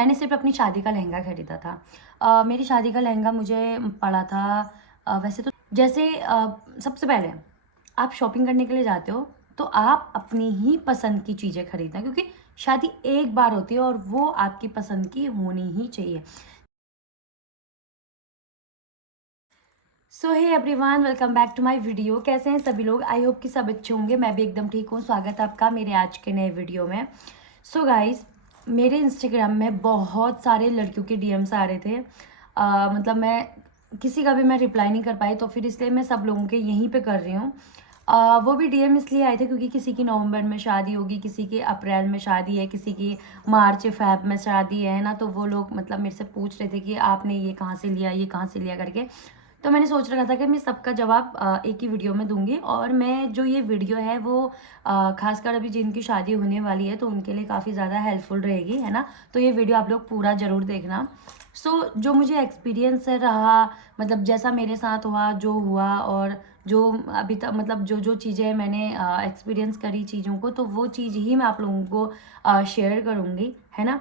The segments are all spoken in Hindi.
मैंने सिर्फ अपनी शादी का लहंगा खरीदा था। मेरी शादी का लहंगा मुझे पड़ा था वैसे तो जैसे सबसे पहले आप शॉपिंग करने के लिए जाते हो तो आप अपनी ही पसंद की चीज़ें खरीदना, क्योंकि शादी एक बार होती है और वो आपकी पसंद की होनी ही चाहिए। So hey everyone, welcome back to my video. कैसे हैं सभी लोग? आई होप कि सब अच्छे होंगे। मैं भी एकदम ठीक हूँ। स्वागत है आपका मेरे आज के नए वीडियो में। सो गाइस, मेरे इंस्टाग्राम में बहुत सारे लड़कियों के डीएम्स आ रहे थे। मतलब मैं किसी का भी मैं रिप्लाई नहीं कर पाई, तो फिर इसलिए मैं सब लोगों के यहीं पे कर रही हूँ। वो भी डीएम इसलिए आए थे क्योंकि किसी की नवंबर में शादी होगी, किसी की अप्रैल में शादी है, किसी की मार्च फेब में शादी है ना। तो वो लोग मतलब मेरे से पूछ रहे थे कि आपने ये कहाँ से लिया, ये कहाँ से लिया करके। तो मैंने सोच रखा था कि मैं सबका जवाब एक ही वीडियो में दूंगी। और मैं जो ये वीडियो है वो खासकर अभी जिनकी शादी होने वाली है तो उनके लिए काफ़ी ज़्यादा हेल्पफुल रहेगी, है ना। तो ये वीडियो आप लोग पूरा ज़रूर देखना। जो मुझे एक्सपीरियंस रहा, मतलब जैसा मेरे साथ हुआ, जो हुआ, और जो अभी तक मतलब जो जो चीज़ें मैंने एक्सपीरियंस करी चीज़ों को, तो वो चीज़ ही मैं आप लोगों को शेयर करूँगी, है ना।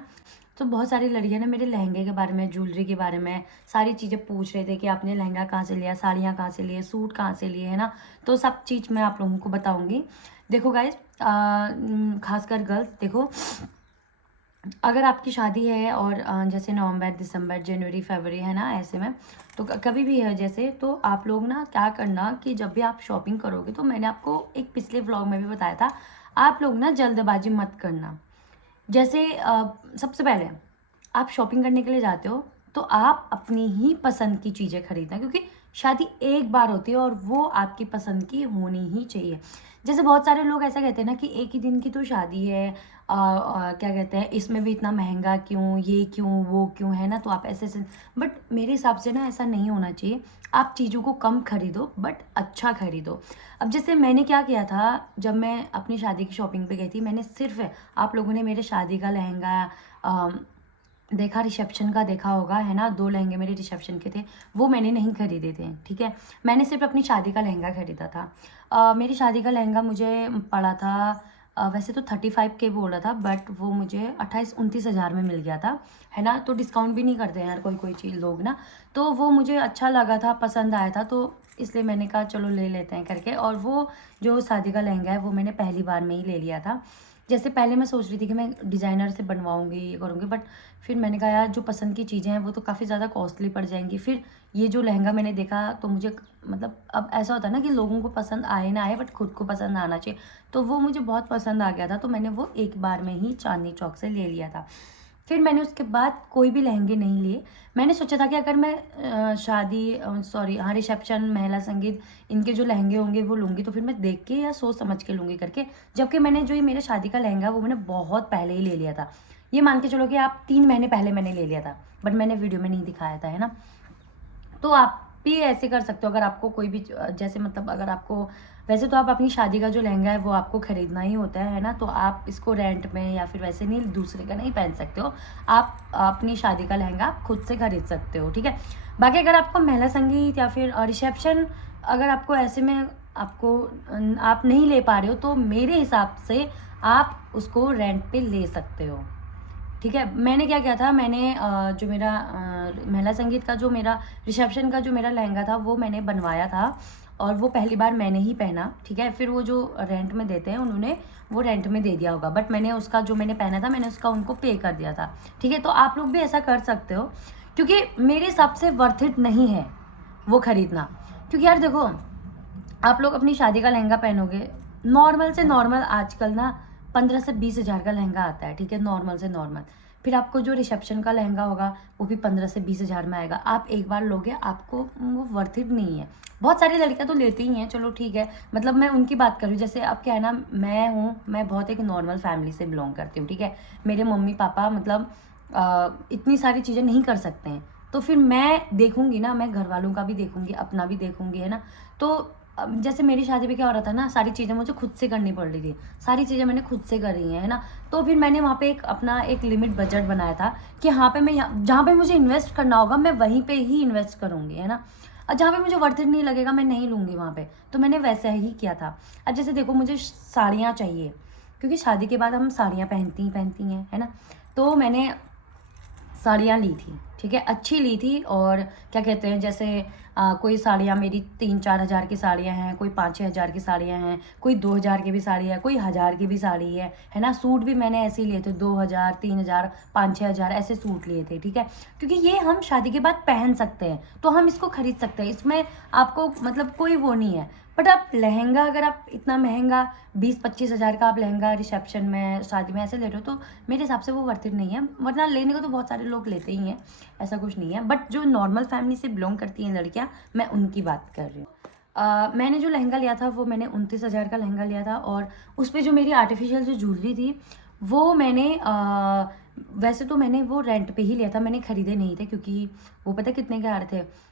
तो बहुत सारी लड़कियां ना मेरे लहंगे के बारे में, ज्वेलरी के बारे में सारी चीज़ें पूछ रहे थे कि आपने लहंगा कहाँ से लिया, साड़ियाँ कहाँ से लिए, सूट कहाँ से लिए, है ना। तो सब चीज़ मैं आप लोगों को बताऊंगी। देखो गाइज, खासकर गर्ल्स, देखो, अगर आपकी शादी है और जैसे नवंबर, दिसंबर, जनवरी, फरवरी, है ना, ऐसे में तो कभी भी है जैसे, तो आप लोग ना क्या करना कि जब भी आप शॉपिंग करोगे, तो मैंने आपको एक पिछले व्लॉग में भी बताया था, आप लोग ना जल्दबाजी मत करना। जैसे सबसे पहले आप शॉपिंग करने के लिए जाते हो तो आप अपनी ही पसंद की चीज़ें खरीदना, क्योंकि शादी एक बार होती है और वो आपकी पसंद की होनी ही चाहिए। जैसे बहुत सारे लोग ऐसा कहते हैं ना कि एक ही दिन की तो शादी है, क्या कहते हैं, इसमें भी इतना महंगा क्यों, ये क्यों, वो क्यों, है ना। तो आप ऐसे ऐसे, बट मेरे हिसाब से ना ऐसा नहीं होना चाहिए। आप चीज़ों को कम खरीदो बट अच्छा खरीदो। अब जैसे मैंने क्या किया था, जब मैं अपनी शादी की शॉपिंग पे गई थी, मैंने सिर्फ, आप लोगों ने मेरे शादी का लहंगा देखा, रिसेप्शन का देखा होगा, है ना। 2 लहंगे मेरे रिसेप्शन के थे, वो मैंने नहीं खरीदे थे, ठीक है। मैंने सिर्फ अपनी शादी का लहंगा खरीदा था। मेरी शादी का लहंगा मुझे पड़ा था वैसे तो 35K बोल रहा था, बट वो मुझे 28-29 हज़ार में मिल गया था, है ना। तो डिस्काउंट भी नहीं करते हैं यार कोई कोई चीज़ लोग ना। तो वो मुझे अच्छा लगा था, पसंद आया था, तो इसलिए मैंने कहा चलो ले लेते हैं करके। और वो जो शादी का लहंगा है वो मैंने पहली बार में ही ले लिया था। जैसे पहले मैं सोच रही थी कि मैं डिज़ाइनर से बनवाऊँगी, ये करूँगी, बट फिर मैंने कहा यार जो पसंद की चीज़ें हैं वो तो काफ़ी ज़्यादा कॉस्टली पड़ जाएंगी। फिर ये जो लहंगा मैंने देखा तो मुझे मतलब, अब ऐसा होता है ना कि लोगों को पसंद आए ना आए बट खुद को पसंद आना चाहिए। तो वो मुझे बहुत पसंद आ गया था, तो मैंने वो एक बार में ही चांदनी चौक से ले लिया था। फिर मैंने उसके बाद कोई भी लहंगे नहीं लिए। मैंने सोचा था कि अगर मैं शादी, सॉरी हाँ, रिसेप्शन, महिला संगीत, इनके जो लहंगे होंगे वो लूँगी तो फिर मैं देख के या सोच समझ के लूँगी करके। जबकि मैंने जो ये मेरे शादी का लहंगा वो मैंने बहुत पहले ही ले लिया था। ये मान के चलो कि आप 3 महीने पहले मैंने ले लिया था, बट मैंने वीडियो में नहीं दिखाया था, है ना। तो आप भी ऐसे कर सकते हो, अगर आपको कोई भी जैसे मतलब अगर आपको, वैसे तो आप अपनी शादी का जो लहंगा है वो आपको खरीदना ही होता है ना। तो आप इसको रेंट में या फिर वैसे नहीं, दूसरे का नहीं पहन सकते हो। आप अपनी शादी का लहंगा खुद से खरीद सकते हो, ठीक है। बाकी अगर आपको महिला संगीत या फिर रिसेप्शन, अगर आपको ऐसे में आपको आप नहीं ले पा रहे हो, तो मेरे हिसाब से आप उसको रेंट पे ले सकते हो, ठीक है। मैंने क्या किया था, मैंने जो मेरा महिला संगीत का, जो मेरा रिसेप्शन का जो मेरा लहंगा था वो मैंने बनवाया था, और वो पहली बार मैंने ही पहना, ठीक है। फिर वो जो रेंट में देते हैं उन्होंने वो रेंट में दे दिया होगा, बट मैंने उसका जो मैंने पहना था मैंने उसका उनको पे कर दिया था, ठीक है। तो आप लोग भी ऐसा कर सकते हो, क्योंकि मेरे हिसाब से वर्थ इट नहीं है वो खरीदना। क्योंकि यार देखो, आप लोग अपनी शादी का लहंगा पहनोगे, नॉर्मल से नॉर्मल आजकल ना 15 से 20 हज़ार का लहंगा आता है, ठीक है, नॉर्मल से नॉर्मल। फिर आपको जो रिसेप्शन का लहंगा होगा वो भी 15 से 20 हज़ार में आएगा। आप एक बार लोगे, आपको वो वर्थ इट नहीं है। बहुत सारी लड़कियां तो लेती ही हैं, चलो ठीक है, मतलब मैं उनकी बात कर रही हूँ। जैसे अब क्या है ना, मैं बहुत एक नॉर्मल फैमिली से बिलोंग करती हूँ, ठीक है। मेरे मम्मी पापा मतलब इतनी सारी चीज़ें नहीं कर सकते हैं, तो फिर मैं देखूंगी ना, मैं घर वालों का भी देखूंगी, अपना भी देखूंगी, है ना। तो जैसे मेरी शादी में क्या हो रहा था ना, सारी चीज़ें मुझे खुद से करनी पड़ रही थी, सारी चीज़ें मैंने खुद से करी हैं, है ना। तो फिर मैंने वहाँ पे एक अपना एक लिमिट बजट बनाया था कि यहाँ पे मैं, जहाँ पे मुझे इन्वेस्ट करना होगा मैं वहीं पे ही इन्वेस्ट करूँगी, है ना। और जहाँ पे मुझे वर्थ इट नहीं लगेगा मैं नहीं लूँगी वहाँ पे। तो मैंने वैसा ही किया था। अब जैसे देखो, मुझे साड़ियाँ चाहिए, क्योंकि शादी के बाद हम साड़ियाँ पहनती ही हैं, है ना। तो मैंने साड़ियाँ ली थी, ठीक है, अच्छी ली थी। और क्या कहते हैं, जैसे कोई साड़ियाँ मेरी 3-4 हज़ार की साड़ियाँ हैं, कोई 5-6 हज़ार की साड़ियाँ हैं, कोई 2 हज़ार की भी साड़ी है, कोई 1,000 की भी साड़ी है ना। सूट भी मैंने ऐसे ही लिए थे, 2 हज़ार, 3 हज़ार, 5-6 हज़ार ऐसे सूट लिए थे, ठीक है, क्योंकि ये हम शादी के बाद पहन सकते हैं, तो हम इसको खरीद सकते हैं, इसमें आपको मतलब कोई वो नहीं है। बट आप लहंगा, अगर आप इतना महंगा 20-25 हज़ार का आप लहंगा रिसेप्शन में, शादी में ऐसे ले रहे हो, तो मेरे हिसाब से वो वर्थ इट नहीं है। वरना लेने को तो बहुत सारे लोग लेते ही हैं, ऐसा कुछ नहीं है। बट जो नॉर्मल फैमिली से बिलोंग करती हैं लड़कियाँ, मैं उनकी बात कर रही हूँ। मैंने जो लहंगा लिया था वो मैंने 29 हज़ार का लहंगा लिया था। और उस पर जो मेरी आर्टिफिशियल जो ज्वेलरी थी वो मैंने वैसे तो मैंने वो रेंट पे ही लिया था, मैंने खरीदे नहीं थे, क्योंकि वो पता कितने के आ रहे थे,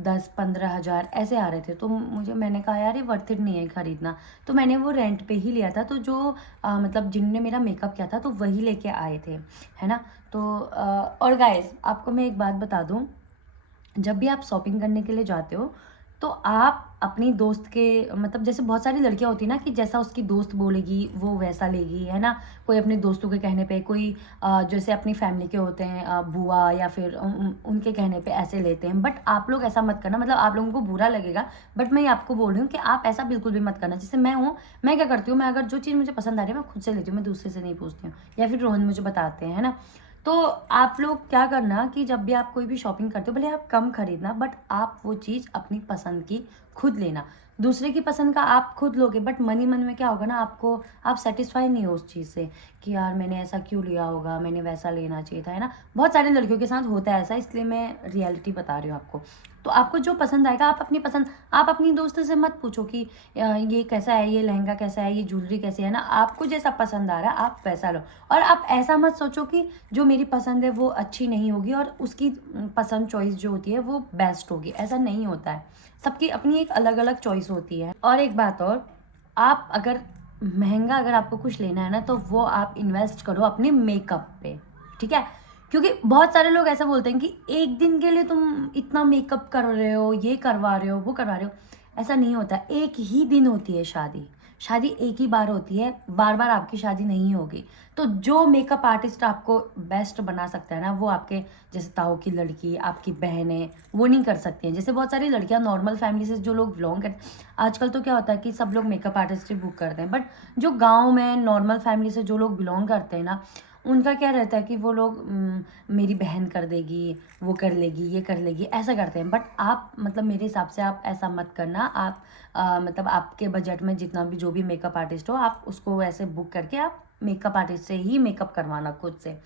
10-15 हज़ार ऐसे आ रहे थे। तो मैंने कहा यार ये वर्थ इट नहीं है खरीदना, तो मैंने वो रेंट पे ही लिया था। तो जो मतलब जिन्होंने मेरा मेकअप किया था तो वही लेके आए थे, है ना। तो और गाइस आपको मैं एक बात बता दूं, जब भी आप शॉपिंग करने के लिए जाते हो तो आप अपनी दोस्त के मतलब, जैसे बहुत सारी लड़कियां होती है ना कि जैसा उसकी दोस्त बोलेगी वो वैसा लेगी, है ना। कोई अपने दोस्तों के कहने पे, कोई जैसे अपनी फैमिली के होते हैं बुआ या फिर उनके कहने पे ऐसे लेते हैं। बट आप लोग ऐसा मत करना, मतलब आप लोगों को बुरा लगेगा, बट मैं आपको बोल रही हूँ कि आप ऐसा बिल्कुल भी मत करना। जैसे मैं हूँ, मैं क्या करती हूँ, मैं अगर जो चीज़ मुझे पसंद आ रही है मैं खुद से लेती हूँ, मैं दूसरे से नहीं पूछती हूँ, या फिर रोहन मुझे बताते हैं, है ना। तो आप लोग क्या करना कि जब भी आप कोई भी शॉपिंग करते हो, भले आप कम खरीदना, बट आप वो चीज़ अपनी पसंद की खुद लेना। दूसरे की पसंद का आप खुद लोगे, बट मन ही मन में क्या होगा ना, आपको आप सेटिस्फाई नहीं हो उस चीज़ से कि यार मैंने ऐसा क्यों लिया होगा, मैंने वैसा लेना चाहिए था, है ना। बहुत सारे लड़कियों के साथ होता है ऐसा, इसलिए मैं रियलिटी बता रही हूँ आपको। तो आपको जो पसंद आएगा आप अपनी पसंद, आप अपनी दोस्त से मत पूछो कि ये कैसा है, ये लहंगा कैसा है, ये ज्वेलरी कैसी है ना। आपको जैसा पसंद आ रहा है आप वैसा लो। और आप ऐसा मत सोचो कि जो मेरी पसंद है वो अच्छी नहीं होगी और उसकी पसंद चॉइस जो होती है वो बेस्ट होगी, ऐसा नहीं होता है। सबकी अपनी एक अलग अलग चॉइस होती है। और एक बात और, आप अगर महंगा अगर आपको कुछ लेना है ना, तो वो आप इन्वेस्ट करो अपने मेकअप पे, ठीक है। क्योंकि बहुत सारे लोग ऐसा बोलते हैं कि एक दिन के लिए तुम इतना मेकअप कर रहे हो, ये करवा रहे हो, वो करवा रहे हो। ऐसा नहीं होता, एक ही दिन होती है शादी, शादी एक ही बार होती है, बार बार आपकी शादी नहीं होगी। तो जो मेकअप आर्टिस्ट आपको बेस्ट बना सकता है ना, वो आपके जैसे ताऊ की लड़की, आपकी बहनें, वो नहीं कर सकती हैं। जैसे बहुत सारी लड़कियां नॉर्मल फैमिली से जो लोग बिलोंग करते, आजकल तो क्या होता है कि सब लोग मेकअप आर्टिस्ट ही बुक करते हैं, बट जो गाँव में नॉर्मल फैमिली से जो लोग बिलोंग करते हैं ना, उनका क्या रहता है कि वो लोग मेरी बहन कर देगी, वो कर लेगी, ये कर लेगी, ऐसा करते हैं। बट आप मतलब मेरे हिसाब से आप ऐसा मत करना। आप मतलब आपके बजट में जितना भी जो भी मेकअप आर्टिस्ट हो, आप उसको ऐसे बुक करके आप मेकअप आर्टिस्ट से ही मेकअप करवाना खुद से।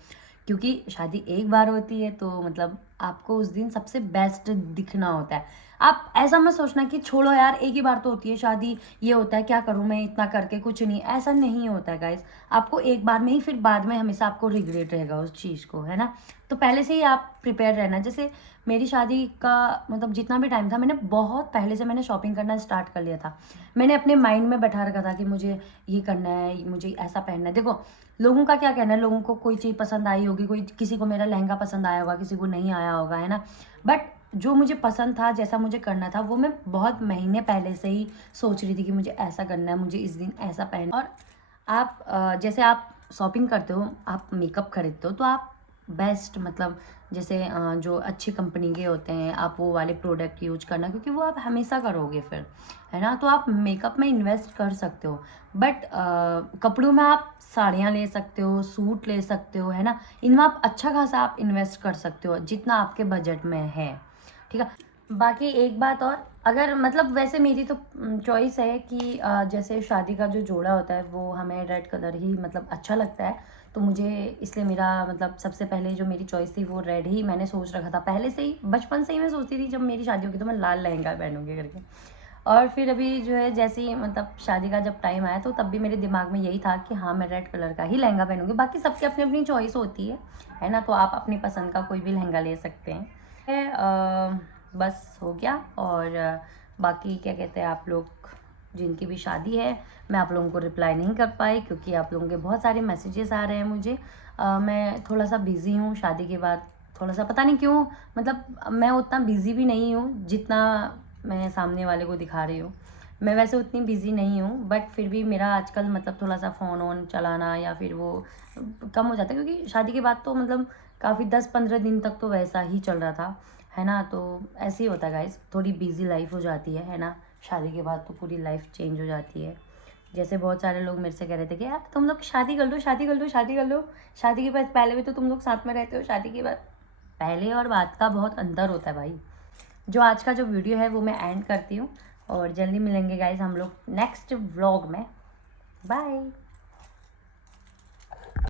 क्योंकि शादी एक बार होती है, तो मतलब आपको उस दिन सबसे बेस्ट दिखना होता है। आप ऐसा मत सोचना कि छोड़ो यार एक ही बार तो होती है शादी, ये होता है क्या करूं मैं इतना करके, कुछ नहीं, ऐसा नहीं होता है गाइस। आपको एक बार में ही, फिर बाद में हमेशा आपको रिग्रेट रहेगा उस चीज़ को, है ना। तो पहले से ही आप प्रिपेयर रहना। जैसे मेरी शादी का मतलब जितना भी टाइम था, मैंने बहुत पहले से मैंने शॉपिंग करना स्टार्ट कर लिया था। मैंने अपने माइंड में बैठा रखा था कि मुझे ये करना है, मुझे ऐसा पहनना है। देखो लोगों का क्या कहना है, लोगों को कोई चीज़ पसंद आई होगी, कोई किसी को मेरा लहंगा पसंद आया होगा, किसी को नहीं आया होगा, है ना। बट जो मुझे पसंद था, जैसा मुझे करना था, वो मैं बहुत महीने पहले से ही सोच रही थी कि मुझे ऐसा करना है, मुझे इस दिन ऐसा पहनना। और आप जैसे आप शॉपिंग करते हो, आप मेकअप खरीदते हो, तो आप बेस्ट मतलब जैसे जो अच्छी कंपनी के होते हैं, आप वो वाले प्रोडक्ट यूज करना, क्योंकि वो आप हमेशा करोगे फिर, है ना। तो आप मेकअप में इन्वेस्ट कर सकते हो। बट कपड़ों में आप साड़ियाँ ले सकते हो, सूट ले सकते हो, है ना। इनमें आप अच्छा खासा आप इन्वेस्ट कर सकते हो जितना आपके बजट में है, ठीक है। बाकी एक बात और, अगर मतलब वैसे मेरी तो चॉइस है कि जैसे शादी का जो जोड़ा होता है वो हमें रेड कलर ही मतलब अच्छा लगता है। तो मुझे इसलिए मेरा मतलब सबसे पहले जो मेरी चॉइस थी वो रेड ही मैंने सोच रखा था पहले से ही, बचपन से ही मैं सोचती थी जब मेरी शादी होगी तो मैं लाल लहंगा पहनूंगी करके। और फिर अभी जो है जैसे ही मतलब शादी का जब टाइम आया, तो तब भी मेरे दिमाग में यही था कि हाँ मैं रेड कलर का ही लहंगा पहनूंगी। बाकी सबकी अपनी अपनी चॉइस होती है ना। तो आप अपनी पसंद का कोई भी लहंगा ले सकते हैं। बस हो गया। और बाकी क्या कहते हैं, आप लोग जिनकी भी शादी है, मैं आप लोगों को रिप्लाई नहीं कर पाई क्योंकि आप लोगों के बहुत सारे मैसेजेस आ रहे हैं मुझे। मैं थोड़ा सा बिज़ी हूँ शादी के बाद, थोड़ा सा पता नहीं क्यों, मतलब मैं उतना बिज़ी भी नहीं हूँ जितना मैं सामने वाले को दिखा रही हूँ। मैं वैसे उतनी बिज़ी नहीं हूँ, बट फिर भी मेरा आजकल मतलब थोड़ा सा फ़ोन वोन चलाना या फिर वो कम हो जाता है, क्योंकि शादी के बाद तो मतलब काफ़ी 10-15 दिन तक तो वैसा ही चल रहा था, है ना। तो ऐसे ही होता है गाइस, थोड़ी बिजी लाइफ हो जाती है ना। शादी के बाद तो पूरी लाइफ चेंज हो जाती है। जैसे बहुत सारे लोग मेरे से कह रहे थे कि यार तुम लोग शादी कर लो, शादी कर लो, शादी कर लो। शादी के बाद पहले भी तो तुम लोग साथ में रहते हो, शादी के बाद। पहले और बाद का बहुत अंतर होता है भाई। जो आज का जो वीडियो है वो मैं एंड करती हूँ और जल्दी मिलेंगे गाइस हम लोग नेक्स्ट व्लॉग में। बाय।